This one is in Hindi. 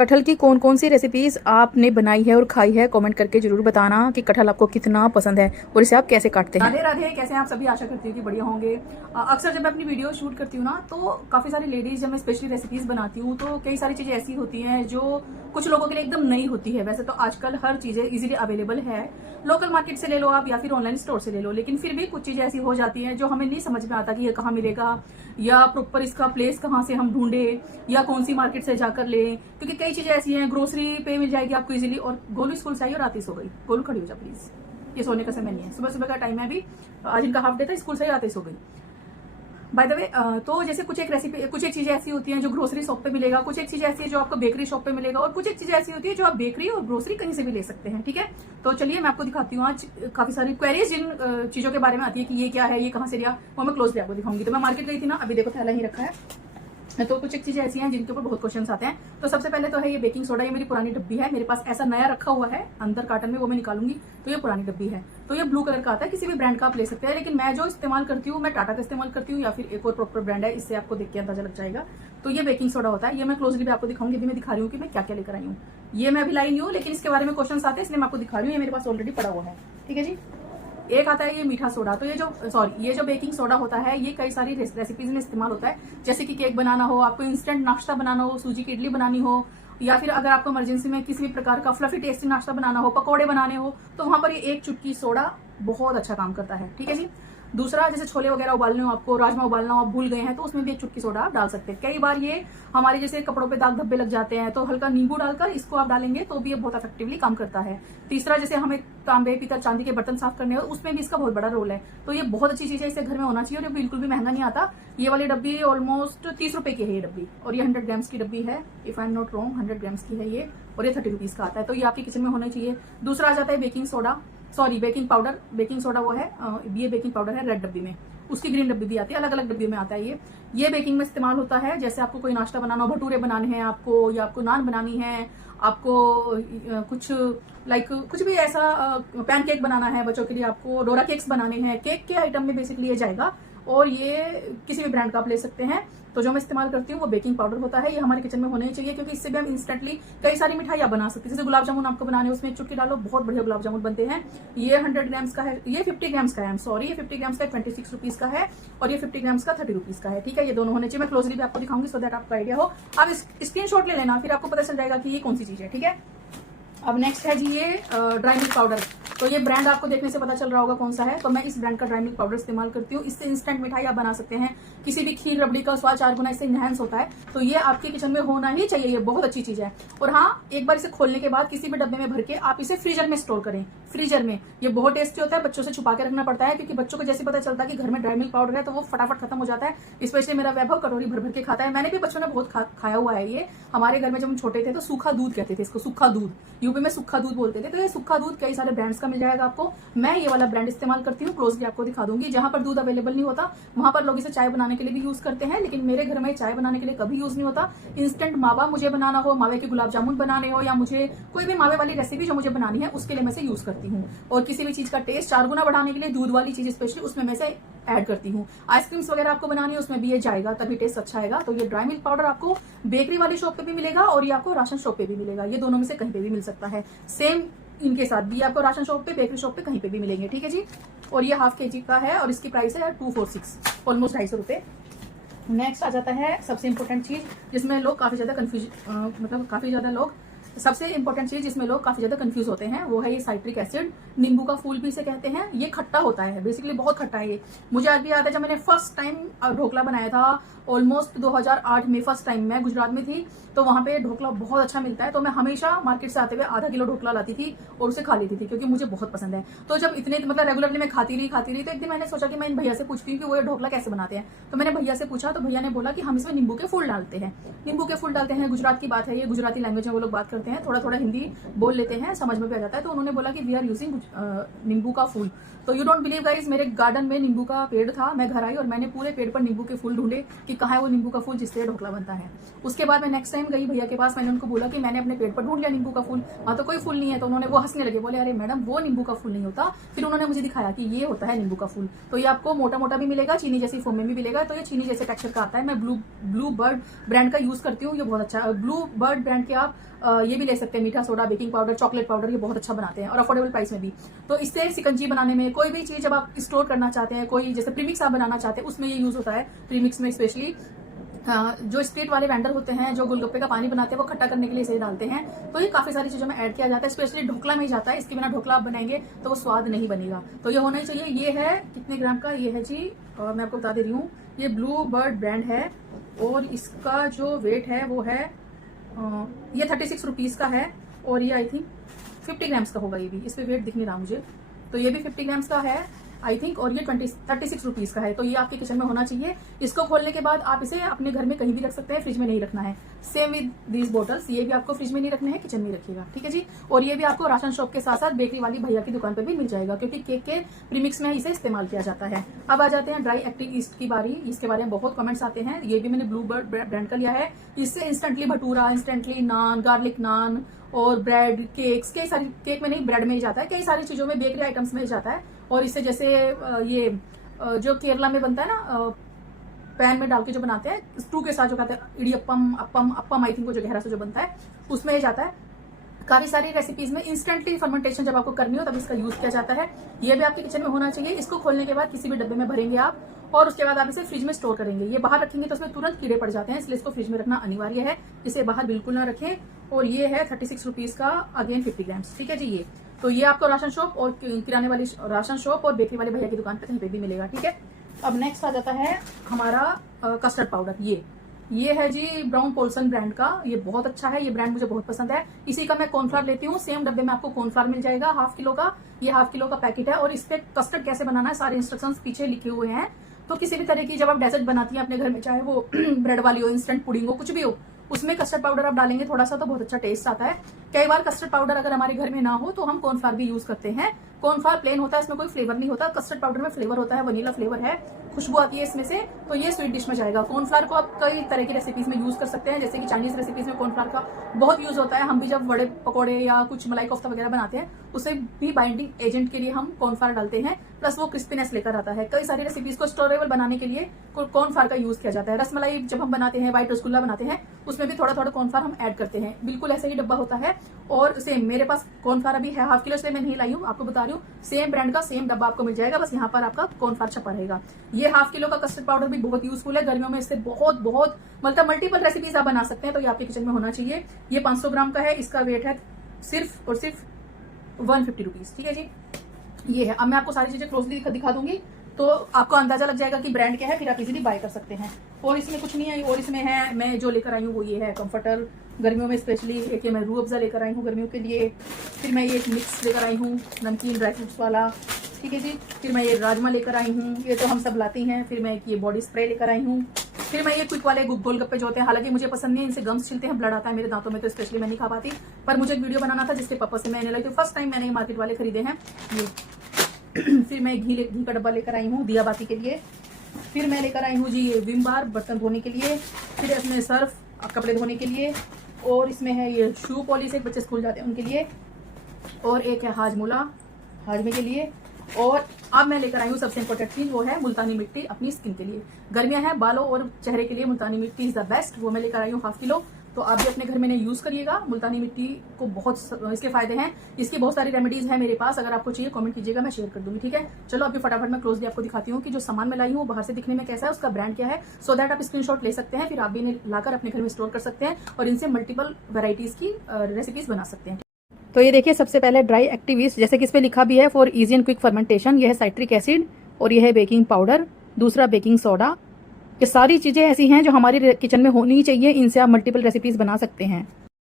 कटहल की कौन कौन सी रेसिपीज आपने बनाई है और खाई है, कमेंट करके जरूर बताना कि कटहल आपको कितना पसंद है और इसे आप कैसे काटते हैं। राधे राधे, कैसे हैं आप सभी? आशा करती हूँ कि बढ़िया होंगे। अक्सर जब मैं अपनी वीडियो शूट करती हूँ ना, तो काफ़ी सारी लेडीज जब मैं स्पेशली रेसिपीज बनाती हूँ तो कई सारी चीज़ें ऐसी होती हैं जो कुछ लोगों के लिए एकदम नई होती है। वैसे तो आजकल हर चीज़ें इजीली अवेलेबल है, लोकल मार्केट से ले लो आप या फिर ऑनलाइन स्टोर से ले लो, लेकिन फिर भी कुछ चीज़ें ऐसी हो जाती हैं जो हमें नहीं समझ में आता कि ये कहाँ मिलेगा या प्रॉपर इसका प्लेस कहाँ से हम ढूंढे या कौन सी मार्केट से जाकर लें, क्योंकि कई चीज़ें ऐसी हैं ग्रोसरी पे मिल जाएगी आपको इजीली। और गोलू स्कूल से आई और आती सो गई। गोलू खड़ी हो जा प्लीज, ये सोने का समय नहीं है, सुबह सुबह का टाइम है अभी। आज इनका हाफ डे था, स्कूल से ही आते सो गई। बाय द वे, तो जैसे कुछ एक रेसिपी, कुछ एक चीजें ऐसी होती हैं जो ग्रोसरी शॉप पे मिलेगा, कुछ एक चीज ऐसी है जो आपको बेकरी शॉप पे मिलेगा, और कुछ एक चीज ऐसी होती है जो आप बेकरी और ग्रोसरी कहीं से भी ले सकते हैं। ठीक है, तो चलिए मैं आपको दिखाती हूँ। आज काफी सारी क्वेरीज जिन चीजों के बारे में आती है कि ये क्या है, ये कहाँ से लिया, वो मैं क्लोजली आपको दिखाऊंगी। तो मैं मार्केट गई थी ना, अभी देखो थैला ही रखा है। तो कुछ एक चीजें ऐसी हैं जिनके ऊपर बहुत क्वेश्चंस आते हैं। तो सबसे पहले तो है ये बेकिंग सोडा। ये मेरी पुरानी डब्बी है, मेरे पास ऐसा नया रखा हुआ है अंदर कार्टन में, वो मैं निकालूंगी। तो ये पुरानी डब्बी है, तो ये ब्लू कलर का आता है, किसी भी ब्रांड का आप ले सकते हैं, लेकिन मैं जो इस्तेमाल करती हूँ मैं टाटा का इस्तेमाल करती हूँ या फिर एक और प्रॉपर ब्रांड है, इससे आपको देख के अंदाजा लग जाएगा। तो ये बेकिंग सोडा होता है, ये मैं क्लोजली भी आपको दिखाऊंगी। अभी मैं दिखा रही हूँ कि मैं क्या क्या लेकर आई हूँ। ये मैं अभी लाई नहीं हूँ, लेकिन इसके बारे में क्वेश्चन आते हैं इसलिए मैं आपको दिखा रही हूँ। ये मेरे पास ऑलरेडी पड़ा हुआ है। ठीक है जी। एक आता है ये मीठा सोडा। तो ये जो बेकिंग सोडा होता है ये कई सारी रेसिपीज में इस्तेमाल होता है, जैसे कि केक बनाना हो, आपको इंस्टेंट नाश्ता बनाना हो, सूजी की इडली बनानी हो, या फिर अगर आपको इमरजेंसी में किसी भी प्रकार का फ्लफी टेस्टी नाश्ता बनाना हो, पकौड़े बनाने हो, तो वहां पर ये एक चुटकी सोडा बहुत अच्छा काम करता है। ठीक है जी। दूसरा, जैसे छोले वगैरह उबालने हो, आपको राजमा उबालना हो, आप भूल गए हैं, तो उसमें भी एक चुटकी सोडा आप डाल सकते हैं। कई बार ये हमारे जैसे कपड़ों पे दाग धब्बे लग जाते हैं, तो हल्का नींबू डालकर इसको आप डालेंगे तो भी ये बहुत इफेक्टिवली काम करता है। तीसरा, जैसे हमें तांबे पीतल चांदी के बर्तन साफ करने हो, उसमें भी इसका बहुत बड़ा रोल है। तो ये बहुत अच्छी चीज है, इसे घर में होना चाहिए और ये बिल्कुल भी महंगा नहीं आता। ये वाली डब्बी ऑलमोस्ट 30 रुपए की है ये डब्बी, और ये 100 ग्राम्स की डब्बी है, if I am not wrong 100 grams की है ये, और ये 30 रुपीज का आता है। तो ये आपके किचन में होना चाहिए। दूसरा आ जाता है baking soda, sorry baking powder. Baking soda वो है, ये बेकिंग पाउडर है रेड डब्बी में, उसकी ग्रीन डब्बी भी आती है, अलग अलग डब्बियों में आता है ये बेकिंग में इस्तेमाल होता है। जैसे आपको कोई नाश्ता बनाना हो, भटूरे बनाने हैं आपको, या आपको नान बनानी है, आपको कुछ कुछ भी ऐसा पैनकेक बनाना है बच्चों के लिए, आपको डोरा केक्स बनाने हैं, केक के आइटम में बेसिकली ये जाएगा। और ये किसी भी ब्रांड का आप ले सकते हैं। तो जो मैं इस्तेमाल करती हूँ वो बेकिंग पाउडर होता है, ये हमारे किचन में होना ही चाहिए, क्योंकि इससे भी हम इंस्टेंटली कई सारी मिठाइयाँ बना सकते हैं। जैसे गुलाब जामुन आपको बनाने हैं, उसमें एक चुटकी डालो, बहुत बढ़िया गुलाब जामुन बनते हैं। ये 100 ग्राम्स का है, ये 50 ग्राम्स का है, सॉरी ये 50 ग्राम्स का 26 रुपीज का है, और ये 50 ग्राम्स का 30 रुपीज का है। ठीक है, ये दोनों होने चाहिए। मैं क्लोजली भी आपको दिखाऊंगी सो दैट आपको आइडिया हो। आप स्क्रीनशॉट ले लेना, फिर आपको पता चल जाएगा कि ये कौन सी चीज है। ठीक है, अब नेक्स्ट है जी ये ड्राई मिल्क पाउडर। तो ये ब्रांड आपको देखने से पता चल रहा होगा कौन सा है। तो मैं इस ब्रांड का ड्राई मिल्क पाउडर इस्तेमाल करती हूँ। इससे इंस्टेंट मिठाई आप बना सकते हैं, किसी भी खीर रबड़ी का स्वाद 4 गुना इससे इनहेंस होता है। तो ये आपके किचन में होना ही चाहिए, ये बहुत अच्छी चीज है। और हाँ, एक बार इसे खोलने के बाद किसी भी डब्बे में भर के आप इसे फ्रीजर में स्टोर करें। फ्रीजर में ये बहुत टेस्टी होता है, बच्चों से छुपा के रखना पड़ता है, क्योंकि बच्चों को जैसे पता चलता है कि घर में ड्राई मिल्क पाउडर है तो वो फटाफट खत्म हो जाता है। स्पेशली मेरा वैभव कटोरी भर भर के खाता है, मैंने भी बच्चों ने बहुत खाया हुआ है ये। हमारे घर में जब हम छोटे थे तो सूखा दूध कहते थे इसको, सूखा दूध, यूपी में सूखा दूध बोलते थे। तो ये सूखा दूध कई सारे ब्रांड्स का मिल जाएगा आपको। मैं ये वाला ब्रांड इस्तेमाल करती हूँ, क्लोजली आपको दिखा दूंगी। जहां पर दूध अवेलेबल नहीं होता वहां पर लोग इसे चाय बनाने के लिए भी यूज करते हैं, लेकिन मेरे घर में चाय बनाने के लिए कभी यूज नहीं होता। इंस्टेंट मावा मुझे बनाना हो, मावे के गुलाब जामुन बनाने हो, या मुझे कोई भी मावे वाली रेसिपी जो मुझे बनानी है उसके लिए मैं इसे यूज करती हूँ। और किसी भी चीज का टेस्ट 4 गुना बढ़ाने के लिए दूध वाली चीज स्पेशली उसमें मैं से ऐड करती हूँ। आइसक्रीम्स वगैरह आपको बनानी है उसमें भी ये जाएगा, तभी टेस्ट अच्छा आएगा। तो ये ड्राई मिल्क पाउडर आपको बेकरी वाली शॉप पे भी मिलेगा और ये आपको राशन शॉप पे भी मिलेगा, ये दोनों में से कहीं पे भी मिल सकता है। सेम इनके साथ भी आपको राशन शॉप पे, बेकरी शॉप पे, कहीं पे भी मिलेंगे। ठीक है जी। और ये हाफ kg का है और इसकी प्राइस है 246, ऑलमोस्ट 250 रुपए। नेक्स्ट आ जाता है सबसे इंपॉर्टेंट चीज जिसमें लोग काफी ज्यादा सबसे इंपॉर्टेंट चीज जिसमें लोग काफी ज्यादा कंफ्यूज होते हैं, वो है ये साइट्रिक एसिड। नींबू का फूल भी इसे कहते हैं। ये खट्टा होता है, बेसिकली बहुत खट्टा है ये। मुझे आज भी याद है जब मैंने फर्स्ट टाइम ढोकला बनाया था, ऑलमोस्ट 2008 में, फर्स्ट टाइम मैं गुजरात में थी, तो वहां पे ढोकला बहुत अच्छा मिलता है। तो मैं हमेशा मार्केट से आते हुए आधा किलो ढोकला लाती थी और उसे खा लेती थी, क्योंकि मुझे बहुत पसंद है। तो जब इतने रेगुलरली मैं खाती रही, तो एक दिन मैंने सोचा कि मैं इन भैया से पूछती हूँ कि वो ये ढोकला कैसे बनाते हैं। तो मैंने भैया से पूछा, तो भैया ने बोला कि हम इसमें नींबू के फूल डालते हैं। नींबू के फूल डालते हैं, गुजरात की बात है, ये गुजराती लैंग्वेज में वो लोग बात करते करते हैं, थोड़ा थोड़ा हिंदी बोल लेते हैं, समझ में भी आ जाता है। तो उन्होंने बोला कि वी आर यूजिंग नींबू का फूल। तो यू डोंट बिलीव गाइस, मेरे गार्डन में नींबू का पेड़ था, मैं घर आई और मैंने पूरे पेड़ पर नींबू के फूल ढूंढे कि कहाँ है वो नींबू का फूल जिससे ढोकला बनता है। उसके बाद मैं नेक्स्ट टाइम गई भैया के पास, मैंने उनको बोला कि मैंने अपने पेड़ पर ढूंढ लिया नींबू का फूल, वहां तो कोई फूल नहीं है। तो उन्होंने वो हंसने लगे, बोले अरे मैडम वो नींबू का फूल नहीं होता। फिर उन्होंने मुझे दिखाया कि ये होता है नींबू का फूल। तो ये आपको मोटा मोटा भी मिलेगा, चीनी जैसी फॉर्म में भी मिलेगा। तो ये चीनी जैसे टेक्सचर का आता है। मैं ब्लू बर्ड ब्रांड का यूज करती हूँ, ये बहुत अच्छा है। ब्लू बर्ड ब्रांड के आप ये भी ले सकते हैं, मीठा soda, baking powder, chocolate powder, ये बहुत अच्छा बनाते हैं और अफोर्डेबल प्राइस में भी। तो इससे सिकंजी बनाने में, कोई भी चीज जब आप स्टोर करना चाहते हैं, कोई जैसे प्रीमिक्स आप बनाना चाहते हैं, उसमें ये यूज होता है। प्रीमिक्स में स्पेशली जो स्ट्रीट वाले वेंडर होते हैं जो गोलगप्पे का पानी बनाते हैं, वो खट्टा करने के लिए इसे डालते हैं। तो ये काफी सारी चीजों में ऐड किया जाता है, स्पेशली ढोकला में ही जाता है। इसके बिना ढोकला आप बनाएंगे तो वो स्वाद नहीं बनेगा। तो ये होना ही चाहिए। ये है कितने ग्राम का, ये है जी, और मैं आपको बता दे रही हूँ, ये ब्लू बर्ड ब्रांड है और इसका जो वेट है वो है ये 36 रुपीज का है। और ये आई थिंक 50 ग्राम्स का होगा, ये भी इस पे वेट दिख नहीं रहा मुझे। तो ये भी 50 ग्राम्स का है आई थिंक, और ये 36 रुपीज का है। तो ये आपके किचन में होना चाहिए। इसको खोलने के बाद आप इसे अपने घर में कहीं भी रख सकते हैं, फ्रिज में नहीं रखना है। सेम विद दीज बोटल्स, ये भी आपको फ्रिज में नहीं रखने हैं, किचन में रखिएगा, ठीक है जी। और ये भी आपको राशन शॉप के साथ साथ बेकरी वाली भैया की दुकान पर भी मिल जाएगा, क्योंकि केक के प्रीमिक्स में इसे इस्तेमाल किया जाता है। अब आ जाते हैं ड्राई एक्टिव ईस्ट की बारी। इसके बारे में बहुत कमेंट्स आते हैं। ये भी मैंने ब्लू बर्ड ब्रांड का लिया है। इससे इंस्टेंटली भटूरा, इंस्टेंटली नान, गार्लिक नान और ब्रेड, केक्स, कई सारी, केक में नहीं ब्रेड में ही जाता है, कई सारी चीजों में, बेकरी आइटम्स में जाता है। और इससे जैसे ये जो केरला में बनता है ना, पैन में डाल के जो बनाते हैं स्टू के साथ, जो कहते हैं इडियप्पम, अप्पम आई थिंक, वो जो गहरा सा जो बनता है उसमें ही जाता है। काफी सारी रेसिपीज में इंस्टेंटली फर्मेंटेशन जब आपको करनी हो तब इसका यूज किया जाता है। ये भी आपके किचन में होना चाहिए। इसको खोलने के बाद किसी भी डब्बे में भरेंगे आप और उसके बाद आप इसे फ्रिज में स्टोर करेंगे। ये बाहर रखेंगे तो उसमें तुरंत कीड़े पड़ जाते हैं, इसलिए इसको फ्रिज में रखना अनिवार्य है। इसे बाहर बिल्कुल ना रखें। और ये है 36 रुपीज का, अगेन 50 ग्राम्स, ठीक है जी। ये तो ये आपको राशन शॉप और किराने वाली राशन शॉप और बेकरी वाले भैया की दुकान पर कहीं पे भी मिलेगा, ठीक है। अब नेक्स्ट आ जाता है हमारा कस्टर्ड पाउडर। ये है जी ब्राउन पोल्सन ब्रांड का। ये बहुत अच्छा है, ये ब्रांड मुझे बहुत पसंद है। इसी का मैं कॉर्नफ्लावर लेती हूँ। सेम डब्बे में आपको कॉर्नफ्लावर मिल जाएगा, हाफ किलो का। ये हाफ किलो का पैकेट है और इस पे कस्टर्ड कैसे बनाना है सारे इंस्ट्रक्शंस पीछे लिखे हुए हैं। तो किसी भी तरह की जब आप डेजर्ट बनाती हैं अपने घर में, चाहे वो ब्रेड वाली हो, इंस्टेंट पुडिंग हो, कुछ भी हो, उसमें कस्टर्ड पाउडर आप डालेंगे थोड़ा सा तो बहुत अच्छा टेस्ट आता है। कई बार कस्टर्ड पाउडर अगर हमारे घर में ना हो तो हम कॉर्नफ्लावर भी यूज करते हैं। कॉर्नफ्लावर प्लेन होता है, इसमें कोई फ्लेवर नहीं होता। कस्टर्ड पाउडर में फ्लेवर होता है, वनीला फ्लेवर है, खुशबू आती है इसमें से, तो ये स्वीट डिश में जाएगा। कॉर्नफ्लावर को आप कई तरह की रेसिपीज में यूज कर सकते हैं, जैसे कि चाइनीज रेसिपीज में कॉर्नफ्लावर का बहुत यूज होता है। हम भी जब वड़े पकौड़े या कुछ मलाई कोफ्ता वगैरह बनाते हैं, उससे भी बाइंडिंग एजेंट के लिए हम कॉर्नफ्लावर डालते हैं, प्लस वो क्रिस्पीनेस लेकर आता है। कई सारी रेसिपीज को स्टोरेबल बनाने के लिए कॉर्नफ्लावर का यूज किया जाता है। रसमलाई जब हम बनाते हैं, व्हाइट रसगुल्ला बनाते हैं, उसमें भी थोड़ा थोड़ा कॉर्नफ्लावर हम ऐड करते हैं। बिल्कुल ऐसा ही डब्बा होता है। और सेम मेरे पास कॉर्नफ्लावर अभी है हाफ किलो, इसलिए मैं नहीं लाई हूँ, आपको बता रही हूँ। सेम ब्रांड का सेम डब्बा आपको मिल जाएगा, बस यहाँ पर आपका कॉर्नफ्लावर छपा रहेगा। ये हाफ किलो का कस्टर्ड पाउडर भी बहुत यूजफुल है गर्मियों में। इससे बहुत बहुत मतलब मल्टीपल रेसिपीज आप बना सकते हैं, तो ये आपके किचन में होना चाहिए। ये 500 ग्राम का है, इसका वेट है सिर्फ और सिर्फ 150 रुपीज, ठीक है जी। ये है। अब मैं आपको सारी चीजें क्लोजली दिखा दूंगी तो आपको अंदाजा लग जाएगा कि ब्रांड क्या है, फिर आप इजीली बाय कर सकते हैं। और इसमें कुछ नहीं है, और इसमें है, मैं जो लेकर आई हूँ वो ये है कंफर्टर, गर्मियों में स्पेशली। एक ये मैं रूह अफ़ज़ा लेकर आई हूँ गर्मियों के लिए। फिर मैं ये एक मिक्स लेकर आई हूँ नमकीन ड्राई फ्रूट्स वाला, ठीक है जी। फिर मैं ये राजमा लेकर आई हूँ, ये तो हम सब लाते हैं। फिर मैं ये बॉडी स्प्रे लेकर आई हूँ। फिर मैं ये क्विक वाले गोलगप्पे जो होते हैं, हालांकि मुझे पसंद नहीं, इनसे गम्स छिलते हैं, ब्लड आता है मेरे दांतों में, तो स्पेशली मैं नहीं खा पाती। पर मुझे एक वीडियो बनाना था जिसके पर्पस से मैंने लाई, तो फर्स्ट टाइम मैंने ये मार्केट वाले खरीदे हैं ये। फिर मैं घी का डब्बा लेकर आई हूँ दिया बाती के लिए। फिर मैं लेकर आई हूँ जी ये विम बार बर्तन धोने के लिए। फिर इसमें सर्फ कपड़े धोने के लिए। और इसमें है ये शू पॉलिश, एक बच्चे स्कूल जाते हैं उनके लिए। और एक है हाजमोला, हाजमे के लिए। और अब मैं लेकर आई हूँ सबसे इम्पोर्टेंट चीज, वो है मुल्तानी मिट्टी अपनी स्किन के लिए। गर्मियां हैं, बालों और चेहरे के लिए मुल्तानी मिट्टी इज द बेस्ट। वो मैं लेकर आई हूँ हाफ किलो। तो आप भी अपने घर में इन्हें यूज करिएगा। मुल्तानी मिट्टी को बहुत इसके फायदे हैं, इसकी बहुत सारी रेमेडीज हैं मेरे पास। अगर आपको चाहिए कमेंट कीजिएगा, मैं शेयर कर दूंगी, ठीक है। चलो अभी फटाफट मैं क्लोजली आपको दिखाती हूँ कि जो सामान मैं लाई हूँ बाहर से दिखने में कैसा है, उसका ब्रांड क्या है, सो दैट आप स्क्रीनशॉट ले सकते हैं। फिर आप भी इन्हें लाकर अपने घर में स्टोर कर सकते हैं और इनसे मल्टीपल वेराइटीज की रेसिपीज बना सकते हैं। तो ये देखिए, सबसे पहले ड्राई एक्टिव ईस्ट, जैसे कि इस पे लिखा भी है for easy and quick fermentation. यह है साइट्रिक एसिड और यह है बेकिंग पाउडर, दूसरा बेकिंग सोडा। ये सारी चीजें ऐसी हैं जो हमारी किचन में होनी चाहिए, इनसे आप मल्टीपल रेसिपीज बना सकते हैं।